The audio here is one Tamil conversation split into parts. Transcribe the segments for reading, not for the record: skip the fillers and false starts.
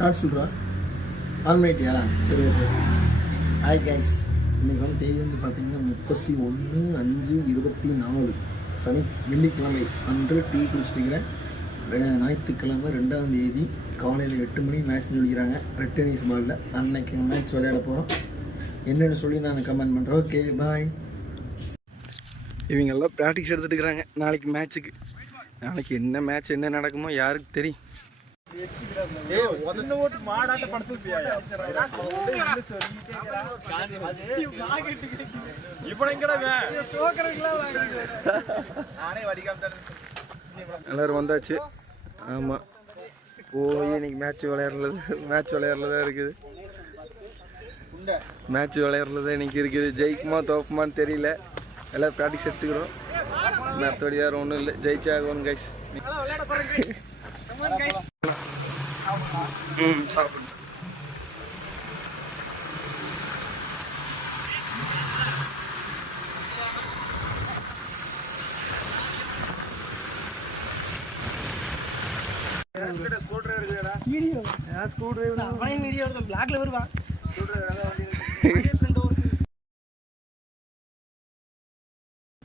ஸ்டார்ட் சொல்கிறா ஆன்மைட்டியா சரி ஓகே. ஹாய் கைஸ், இன்றைக்கி வந்து தேதி வந்து பார்த்திங்கன்னா 31/5/24 சனி வெள்ளிக்கிழமை அன்று டீ குடிச்சிட்டிக்கிறேன். ஞாயிற்றுக்கிழமை 2ஆம் தேதி காலையில் 8 மணிக்கு மேட்ச் சொல்லிக்கிறாங்க. ரெட் டென்னிஸ் பாலில் அன்னைக்கு மேட்ச் விளையாட போகிறோம். என்னென்னு சொல்லி நான் கமெண்ட் பண்ணுறேன். Okay bye. இவங்கெல்லாம் ப்ராக்டிஸ் எடுத்துகிட்டு இருக்கிறாங்க நாளைக்கு மேட்ச்சுக்கு. நாளைக்கு என்ன மேட்ச் என்ன நடக்குமோ யாருக்கு தெரியும். எல்லாரும் வந்தாச்சு. ஆமாம், போய் இன்னைக்கு மேட்ச் விளையாடுறதா இருக்குது. மேட்ச் விளையாடுறதா இன்னைக்கு இருக்குது. ஜெயிக்குமா தோக்குமான்னு தெரியல. எல்லாம் ப்ராக்டிஸ் எடுத்துக்கிறோம். மற்றபடி யாரும் ஒன்றும் இல்லை. ஜெயிச்சாகணும் கைஸ். சாப்பிடு.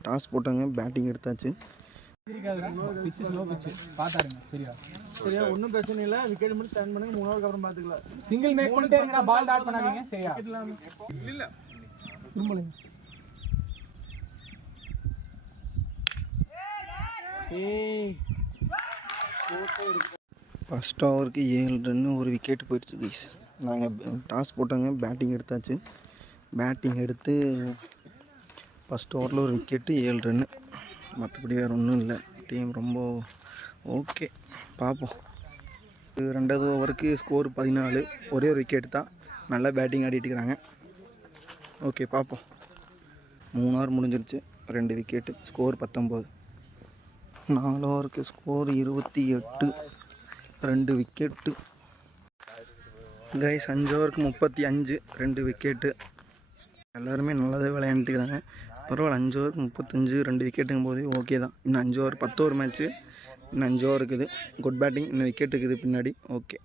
டாஸ் போட்டாங்க, பேட்டிங் எடுத்தாச்சு. சரியா, ஒன்றும் பிரச்சனை இல்லை. விக்கெட் மட்டும் ஸ்டாண்ட் பண்ணுங்க. 3 ஹவருக்கு அப்புறம் பார்த்துக்கலாம். சிங்கிள் மேக் பண்ணிட்டே இருங்க, பால் டாட் பண்ணாதீங்க. சரியா, இல்ல திரும்பலங்க. ஃபர்ஸ்ட் ஓவருக்கு 7 ரன், ஒரு விக்கெட் போயிடுச்சு கைஸ். நாங்கள் டாஸ் போட்டாங்க, பேட்டிங் எடுத்தாச்சு. பேட்டிங் எடுத்து ஃபஸ்ட் ஓவரில் ஒரு விக்கெட்டு, 7 ரன்னு. மற்றபடி வேறு ஒன்றும் இல்லை. டீம் ரொம்ப ஓகே. பார்ப்போம். 2வது ஓவருக்கு ஸ்கோர் 14, ஒரே ஒரு விக்கெட் தான். நல்லா பேட்டிங் ஆடிட்டு இருக்கிறாங்க. ஓகே பார்ப்போம். 3 ஓவர் முடிஞ்சிருச்சு, 2 விக்கெட்டு, ஸ்கோர் 19. 4 ஓவருக்கு ஸ்கோர் 28, 2 விக்கெட்டு கைஸ். 5 ஓவருக்கு 35, 2 விக்கெட்டு. எல்லாருமே நல்லாவே விளையாண்டுக்கிறாங்க. பரவாயில்ல. 5 ஓவருக்கு 35, 2 விக்கெட்டுங்கும் போது ஓகே தான். இன்னும் 5 ஓவர், 10 ஓவர் மேட்ச்சு. இன்னும் 5 ஓவர் இருக்குது. Good batting. இன்னும் விக்கெட் இருக்குது பின்னாடி. Okay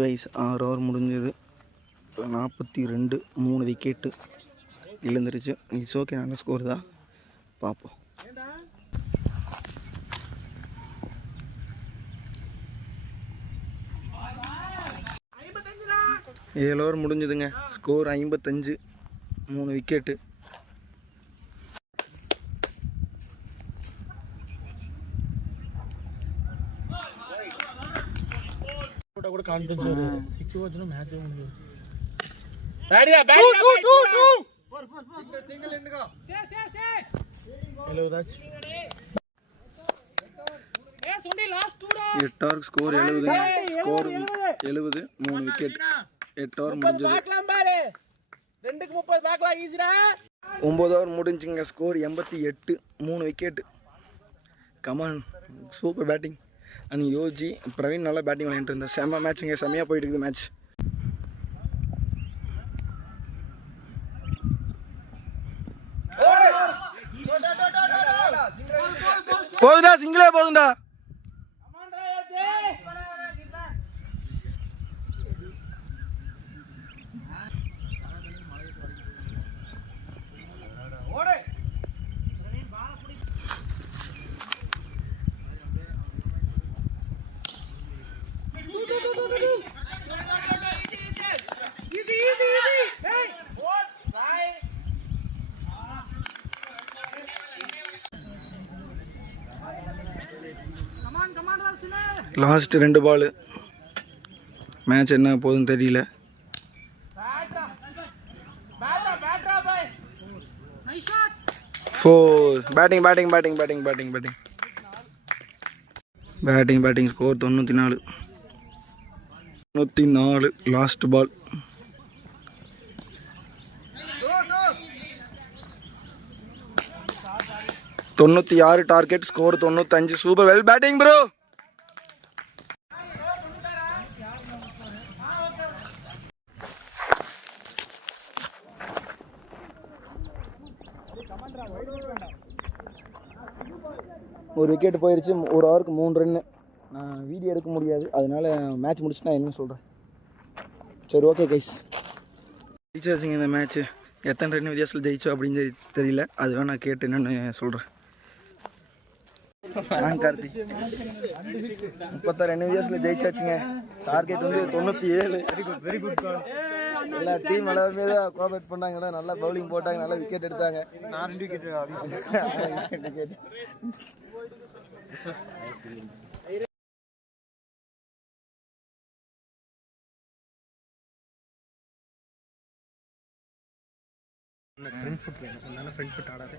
guys. 6 ஓவர் முடிஞ்சது, 42, 3 விக்கெட்டு இழந்துருச்சு. இட்ஸ் ஓகே, நல்ல ஸ்கோர் தான். பார்ப்போம். ஏழு ஓவர் முடிஞ்சதுங்க. Score 55, 3 wicket. கூட கான்ஃபிடன்ஸ் வரும். 6 ஓவர்ஸ்னா மேட்ச் முடிஞ்சது. சிங்கிள் எண்டுகோ. ஹலோ ராஜ். ஏ சுண்டி லாஸ்ட் 2 டா. 8 over score 70. Score 70, 3 wicket. 8 over முடிஞ்சது. பார்க்கலாம் பாரு. 2க்கு 30 பார்க்கலாம் ஈஸிடா. 9 ஓவர் முடிஞ்சுங்க. Score 88, 3 wicket. Come on, super batting. அன்றைக்கி யோஜி பிரவீன் நல்லா பேட்டிங் விளையாண்டு இருந்தார். செம்ம மேட்சுங்க, செம்மையாக போயிட்டு இருக்குது மேட்ச். போதுண்டா, சிங்கிளே போதுண்டா. லாஸ்ட் 2 பால். மேட்ச் என்ன போகுதுன்னு தெரியல. Batting batting batting batting batting batting batting batting. Score 94, 94. Last ball. தொண்ணூற்றி 6 target. Score 95. Super, well batting bro. ஒரு விக்கெட் போயிடுச்சு. ஒரு ஓவருக்கு 3 ரன்னு. நான் வீடியோ எடுக்க முடியாது, அதனால மேட்ச் முடிச்சு நான் என்ன சொல்கிறேன். சரி ஓகே கைஸ், ஜெயிச்சாச்சுங்க இந்த மேட்ச்சு. எத்தனை ரன் வித்தியாசத்தில் ஜெயிச்சோம் அப்படின்னு தெரியல, அதுதான் நான் கேட்டு என்னென்னு சொல்கிறேன். கார்த்தி 36 ரன் வித்தியாசத்தில் ஜெயிச்சாச்சுங்க. டார்கெட் வந்து 97. Very good. எல்லா டீம் எல்லாருமே தான் கோஆபரேட் பண்ணாங்க, நல்லா பவுலிங் போட்டாங்க, நல்லா விக்கெட் எடுத்தாங்க. நான் 2 விக்கெட். ஃப்ரண்ட் ஃபுட் வேணும், அதனால ஃப்ரண்ட் ஃபுட் ஆடாது.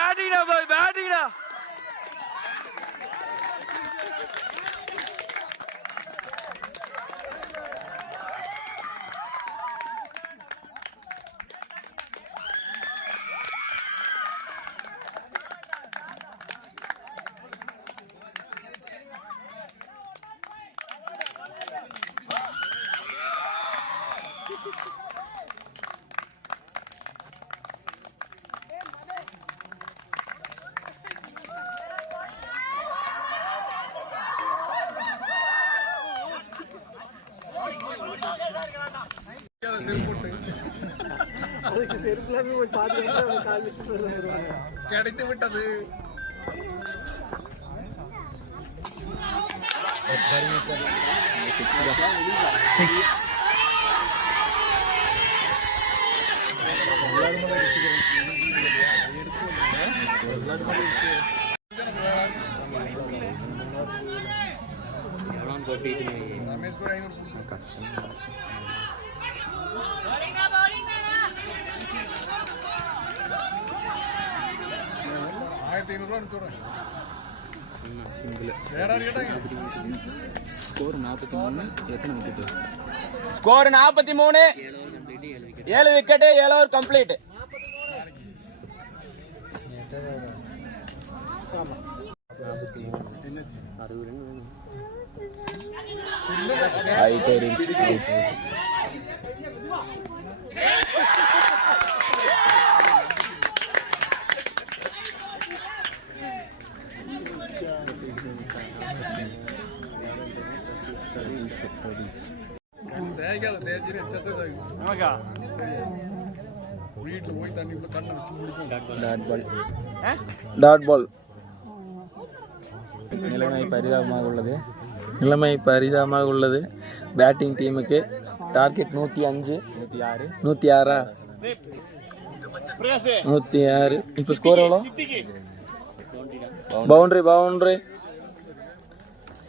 பேட்டிங் போய் பேட்டிங்டா. கிடைத்து விட்டது. ஸ்கோர் 43. எத்தனை wicket? Score 43. 7 wicket, 7 over complete. Dot ball. நிலைமை பரிதாபமாக உள்ளது பேட்டிங் டீமுக்கு. டார்கெட் 105. 106. 106. இப்போ ஸ்கோர் எவ்வளோ? பவுண்டரி.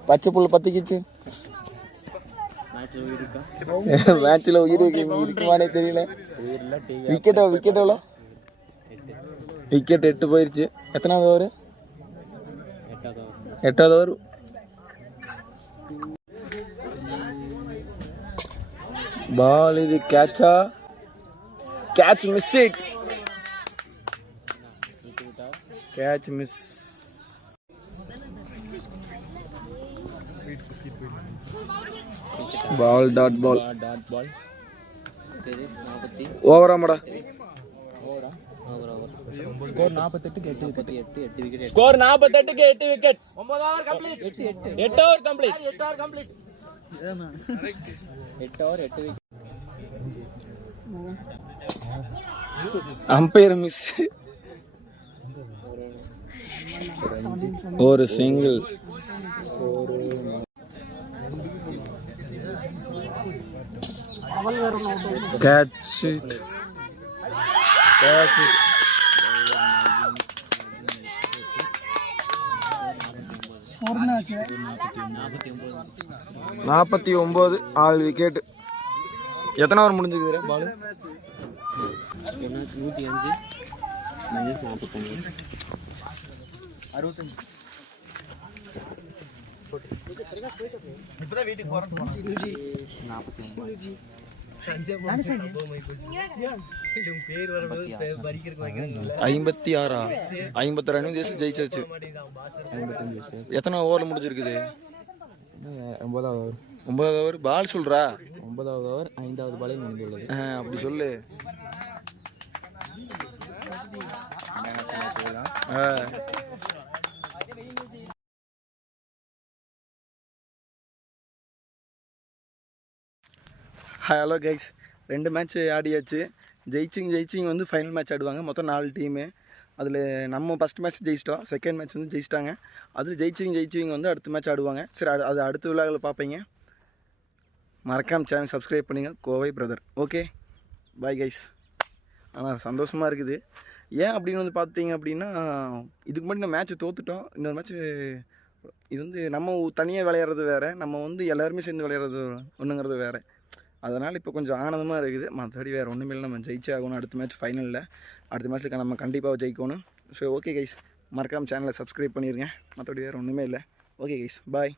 பச்சை புல் பத்திக்கிச்சு. மேட்ச்ல உயிர் இருக்குமானே தெரியல. விக்கெட் எவ்வளோ? விக்கெட் 8 போயிருச்சு. எத்தனாவது ஓவர்? 8வது ஓவர். பால் இது கேட்சா? Catch miss. Catch miss. Ball dot ball. ஓவராமடா. ஸ்கோர் 48க்கு 8 விக்கெட். ஸ்கோர் 48க்கு 8 wicket. 9 over complete. 8 over complete. 8 over complete. 8 over 8 wicket. Umpire miss. ஒரு single. Catch it. 49 all wicket. எத்தனை ஓவர் முடிஞ்சுக்குது பால்? 105 -49 65. இப்பதான் வீட்டுக்கு போறேன். 56 56 ஜெயிச்சாச்சு. எத்தனை ஓவர் முடிஞ்சிருக்குது? 9வது ஓவர். பால் சொல்றா. 9வது ஓவர் 5வது பாலில் முடிந்துள்ளது. அப்படி சொல்லு. ஹலோ கைஸ், 2 மேட்ச் ஆடியாச்சு. ஜெயிச்சிங் வந்து ஃபைனல் மேட்ச் ஆடுவாங்க. மொத்தம் 4 டீமு. அதில் நம்ம ஃபஸ்ட் மேட்ச் ஜெயிச்சிட்டோம். செகண்ட் மேட்ச் வந்து ஜெயிச்சிட்டாங்க. அதில் ஜெயிச்சிங் வந்து அடுத்த மேட்ச் ஆடுவாங்க. சரி, அது அடுத்த விழாவில் பார்ப்பீங்க. மறக்காம சேனல் சப்ஸ்கிரைப் பண்ணுங்க. Kovai brother. Okay, bye guys. ஆனால் சந்தோஷமாக இருக்குது. ஏன் அப்படின்னு வந்து பார்த்தீங்க அப்படின்னா, இதுக்கு முன்னாடி நம்ம மேட்ச்சு தோற்றுட்டோம். இன்னொரு மேட்ச்சு இது வந்து நம்ம தனியாக விளையாடுறது வேறு, நம்ம வந்து எல்லாருமே சேர்ந்து விளையாடுறது ஒன்றுங்கிறது வேறு. அதனால் இப்போ கொஞ்சம் ஆனந்தமாக இருக்குது. மற்றபடி வேறு ஒன்றுமே இல்லை. நம்ம ஜெயிச்சே ஆகணும். அடுத்த மேட்ச் ஃபைனலில். அடுத்த மேட்ச்சுக்கு நம்ம கண்டிப்பாக ஜெயிக்கணும். ஸோ ஓகே கைஸ், மறக்காமல் சேனலை சப்ஸ்கிரைப் பண்ணிடுங்க. மற்றபடி வேறு ஒன்றுமே இல்லை. ஓகே கைஸ், பாய்.